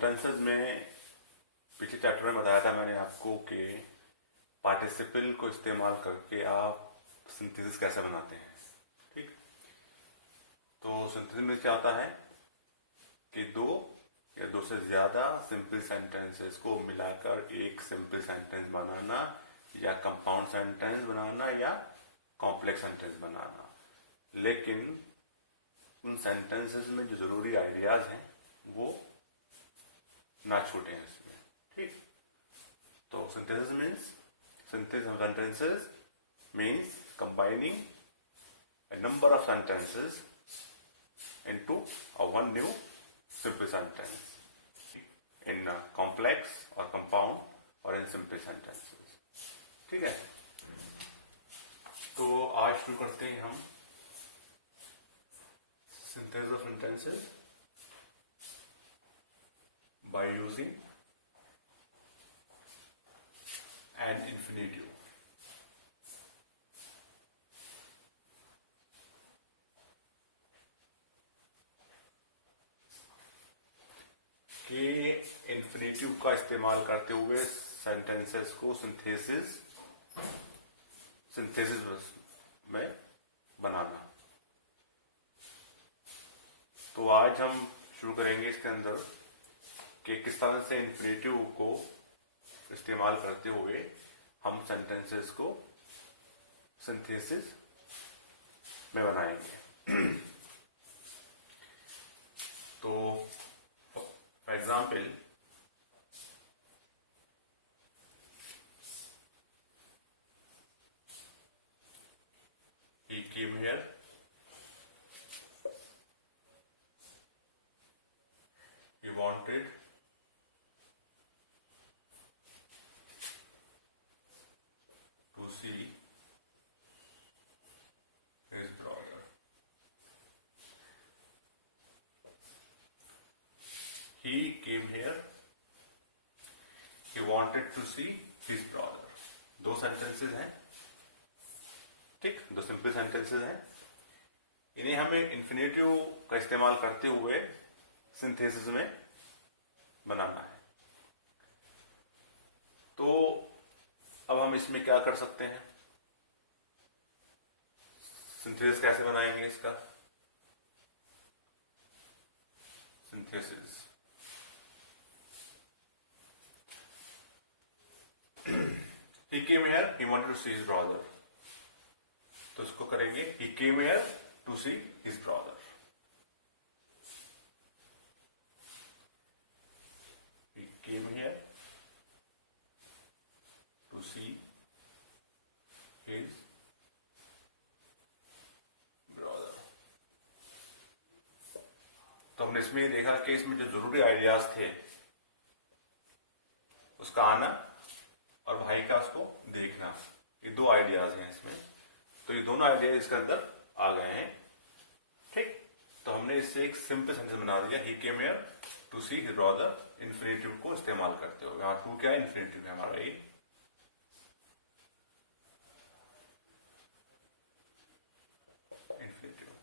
सेंटेंसेस में पिछले चैप्टर में बताया था मैंने आपको कि पार्टिसिपल को इस्तेमाल करके आप सिंथेसिस कैसे बनाते हैं। ठीक, तो सिंथेसिस में क्या होता है कि दो या दो से ज्यादा सिंपल सेंटेंसेस को मिलाकर एक सिंपल सेंटेंस बनाना या कंपाउंड सेंटेंस बनाना या कॉम्प्लेक्स सेंटेंस बनाना। लेकिन उन सेंटेंसेस में जो जरूरी आइडियाज हैं वो ना छूटे हैं इसमें। ठीक, तो synthesis of sentences means combining a number of sentences into a one new simple sentence in complex or compound or in simple sentences। ठीक है, तो आज शुरू करते हैं हम synthesis of sentences by using an infinitive। कि इन्फिनेटिव का इस्तेमाल करते हुए सेंटेंसेस को सिंथेसिस में बनाना। तो आज हम शुरू करेंगे इसके अंदर कि किस तरह से इन्फिनेटिव को इस्तेमाल करते हुए हम सेंटेंसेस को सिंथेसिस में बनाएंगे। तो for example he came here, he wanted to see his brother। He came here, he wanted to see his brother। दो सेंटेंसेस हैं, ठीक, दो सिंपल सेंटेंसेस हैं। इन्हें हमें इन्फिनेटिव का इस्तेमाल करते हुए सिंथेसिस में बनाना है। तो अब हम इसमें क्या कर सकते हैं, सिंथेसिस कैसे बनाएंगे इसका। Synthesis he came here, he wanted to see his brother। तो इसको करेंगे he came here to see his brother। He came here to see his brother। तो हमने इसमें देखा कि इसमें जो जरूरी आइडियाज थे उसका आना और भाई का उसको देखना, ये दो आइडियाज हैं इसमें। तो ये दोनों आइडियाज इसके अंदर आ गए हैं। ठीक, तो हमने इससे एक सिंपल सेंटेंस बना दिया, he came here to see his brother, infinitive को इस्तेमाल करते हुए। यहाँ टू क्या है, इन्फिनेटिव है हमारा ये। Infinitive,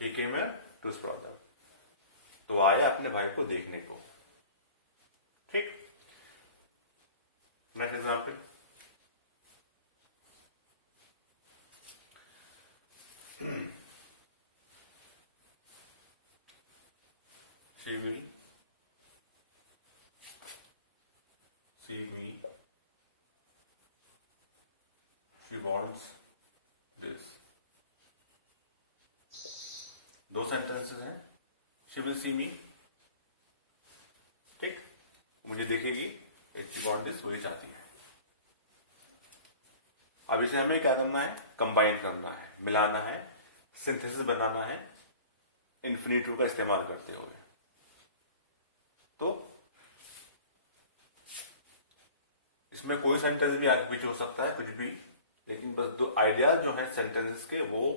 he came here to his brother, तो आया अपने भाई को देखने को। ठीक, next example, she will see me, she wants this। दो सेंटेंसेस हैं, she will see me, ठीक, मुझे देखेगी, she wants this, वही चाहती है। अब इसे हमें क्या करना है, कंबाइन करना है, मिलाना है, सिंथेसिस बनाना है इन्फिनेटिव का इस्तेमाल करते हुए। तो इसमें कोई सेंटेंस भी आगे पीछे हो सकता है, कुछ भी, लेकिन बस दो आइडियाज जो है सेंटेंसेस के वो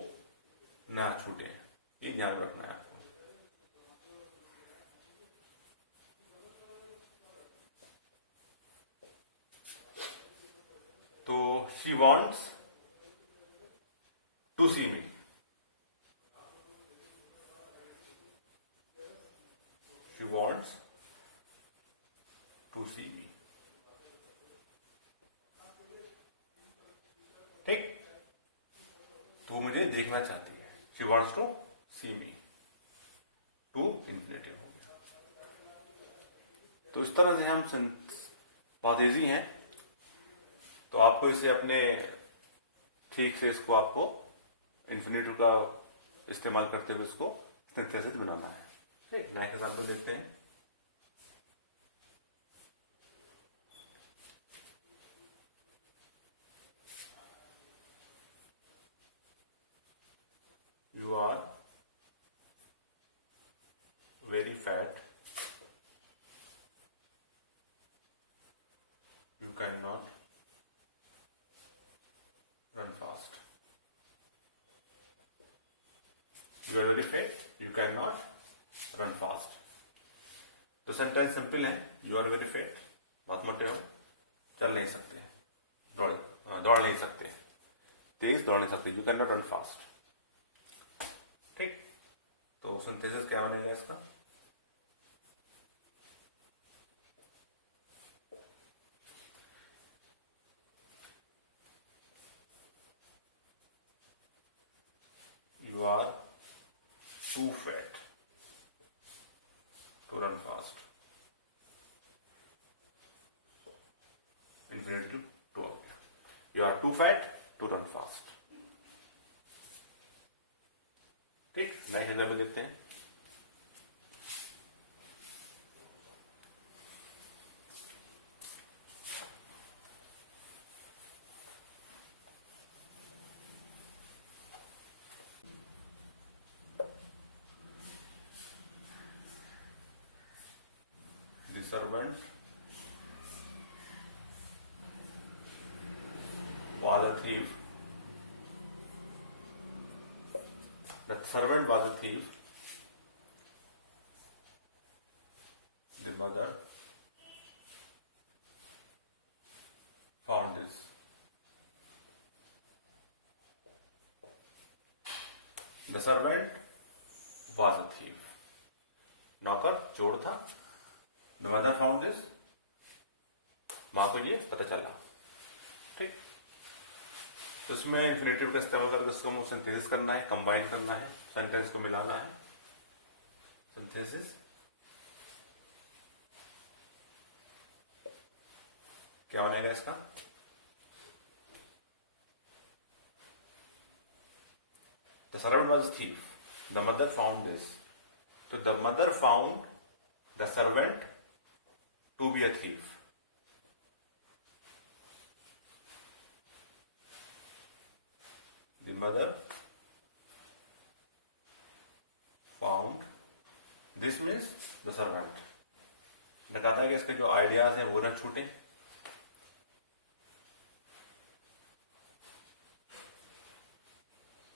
ना छूटे, ये ध्यान रखना है आपको। तो she wants to see me, she wants देखना चाहती है, she wants to see me, to infinitive हो गया। तो इस तरह से हम बहुत ईजी हैं। तो आपको इसे अपने ठीक से इसको आपको इन्फिनेटिव का इस्तेमाल करते हुए इसको सिंथेसिस बनाना है। ठीक, नेक्स्ट एग्जाम्पल देखते हैं। You are very fat. You cannot run fast. You are very fat. You cannot run fast. तो सेंटेंस सिंपल है। You are very fat. बहुत मोटे हो, चल नहीं सकते, दौड़ नहीं सकते, तेज दौड़ नहीं सकते। You cannot run fast. ठीक, तो सिंथेसिस क्या बनेगा इसका? You are too fat to run fast. Infinitive to हो गया। You are too fat to run fast. ठीक, नेक्स्ट एग्जाम्पल देखते हैं। The servant was a thief. The servant was a thief. The mother found this. The servant was a thief. नौकर चोर था। The mother found this. माँ को ये पता चला। ठीक, तो इसमें इन्फिनेटिव का इस्तेमाल करके उसको हमें सिंथेसिस करना है, कंबाइन करना है, सेंटेंस को मिलाना है। सिंथेसिस क्या बनेगा इसका? The servant was a thief. The mother found this. So the mother found the servant to be a thief. The mother found this means the servant. मैंने कहा था कि इसके जो आइडियाज हैं वो ना छूटे।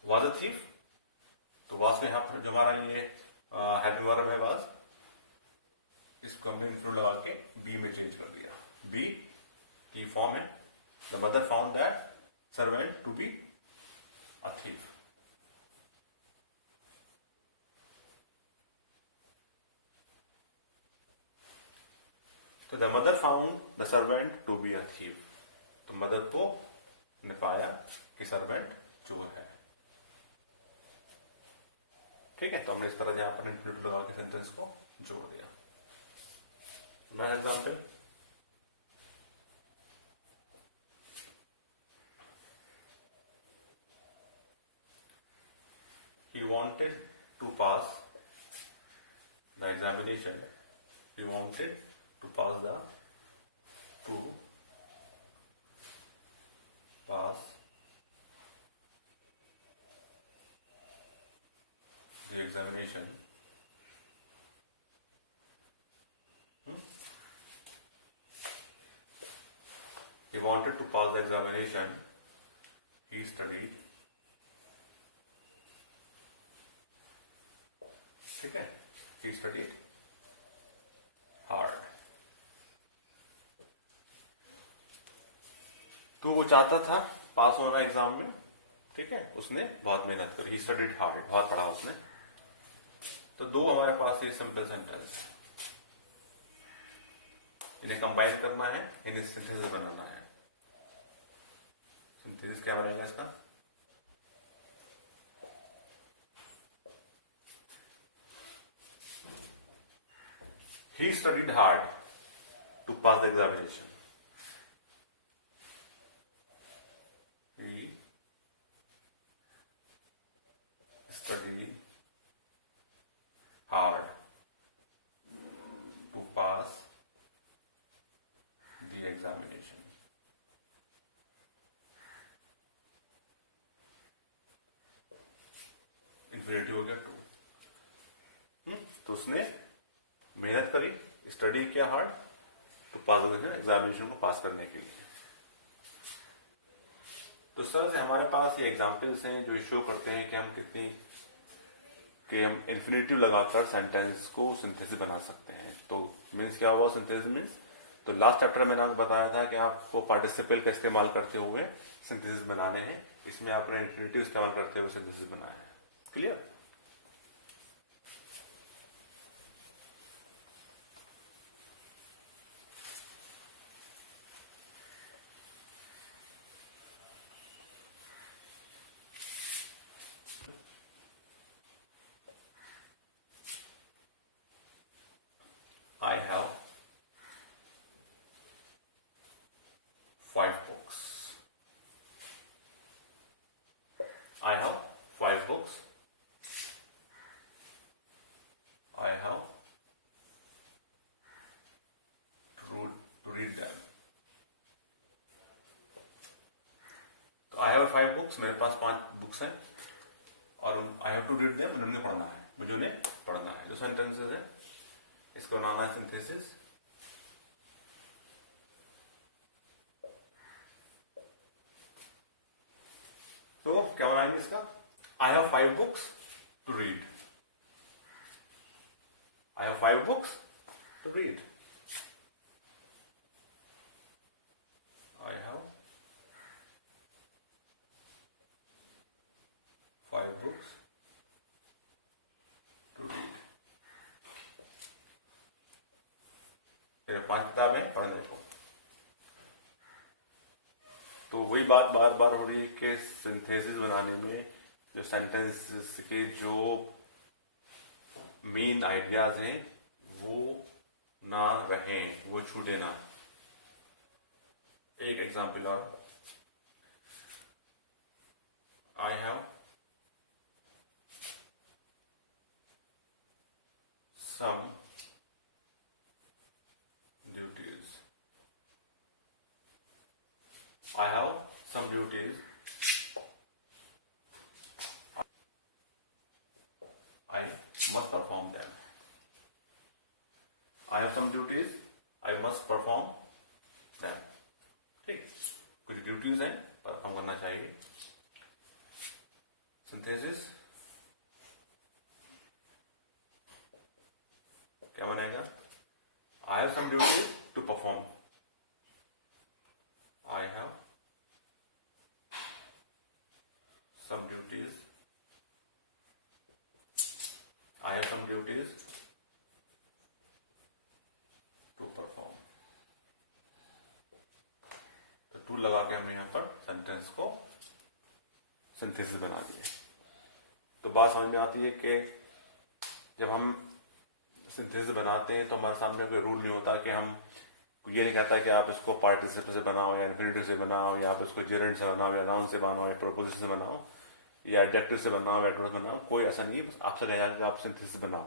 Was a thief, तो was में यहाँ पर जो हमारा ये हेल्पिंग वर्ब है was, इसको हमने इंक्लूड लगा के बी में चेंज कर दिया। बी की फॉर्म है the mother found that servant to be a thief. तो the mother found the servant to be a thief. तो मदर को ने पाया कि सर्वेंट चोर है। ठीक है, तो हमने इस तरह यहाँ पर इंक्लूड लगा के सेंटेंस को जोड़ दिया। मैं example, he wanted to pass the examination. He wanted to pass the examination. He wanted to pass the examination. He studied. ठीक है, he studied hard. तो वो चाहता था पास होना एग्जाम में। ठीक है, उसने बहुत मेहनत करी। he studied hard, बहुत पढ़ा उसने। तो दो हमारे पास ये सिंपल सेंटेंस, इन्हें कंबाइन करना है, इन्हें सिंथेसिस बनाना है। सिंथेसिस क्या बनेगा इसका? He studied hard to pass the examination. He studied hard to pass the examination. Infinity हो गया टू। तो उसने मेहनत करी, स्टडी किया हार्ड टू पास एग्जामिनेशन को पास करने के लिए। तो सर से हमारे पास ये एग्जाम्पल्स हैं जो शो करते हैं कि हम इन्फिनेटिव लगाकर सेंटेंस को सिंथेसिस बना सकते हैं। तो मीन्स क्या हुआ सिंथेसिस मीन्स? तो लास्ट चैप्टर में मैंने आपको बताया था कि आपको पार्टिसिपल का इस्तेमाल करते हुए सिंथेसिस बनाने हैं। इसमें आपने इन्फिनेटिव इस्तेमाल करते हुए सिंथेसिस बनाया है। Clear? I have 5 books. I have 5 books. I have to read them. तो I have 5 books, मेरे पास 5 बुक्स हैं और I have to read them, मुझे पढ़ना है, मुझे उन्हें पढ़ना है। जो सेंटेंसेस है इसको बनाना है सिंथेसिस। तो क्या बनाएंगे इसका? I have 5 books to read. I have 5 books to read. I have 5 books to read. मेरे 5 किताबें पढ़ने को। तो वही बात बार बार हो रही है कि सिंथेसिस बनाने में जो सेंटेंसेस के जो मेन आइडियाज हैं वो ना रहें, वो छूटे ना। एक एग्जांपल और, I have some duties. I have some duties. I must perform them. I have some duties. I must perform them. ठीक, कुछ ड्यूटीज हैं परफॉर्म करना चाहिए। सिंथेसिस क्या बनेगा? I have some duties to perform. I have some duties. I have some duties to perform. तो टू लगा के हमने यहाँ पर सेंटेंस को सिंथेसिस बना दिया। तो बात समझ में आती है कि जब हम सिंथेसिस बनाते हैं तो हमारे सामने कोई रूल नहीं होता कि हम ये नहीं कहता कि आप इसको पार्टिसिपल से बनाओ या इन्फिनिटिव से बनाओ या आप इसको जेरेंड से बनाओ या नाउन से बनाओ या प्रोपोजिशन से बनाओ या एडजेक्टिव से बनाओ या एडवर्ब बनाओ। कोई ऐसा नहीं है, आपसे रहेगा कि आप सिंथेसिस बनाओ।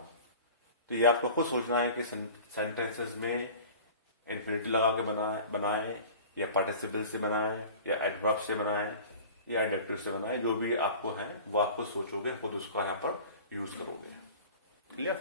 तो ये आपको खुद सोचना है कि सेंटेंसेस में इन्फिनिटिव लगा के बनाए या पार्टिसिपल से बनाए या एडवर्ब से बनाए या एडजेक्टिव से बनाए। जो भी आपको है वो आप खुद सोचोगे, खुद उसको यहाँ पर यूज करोगे। क्लियर?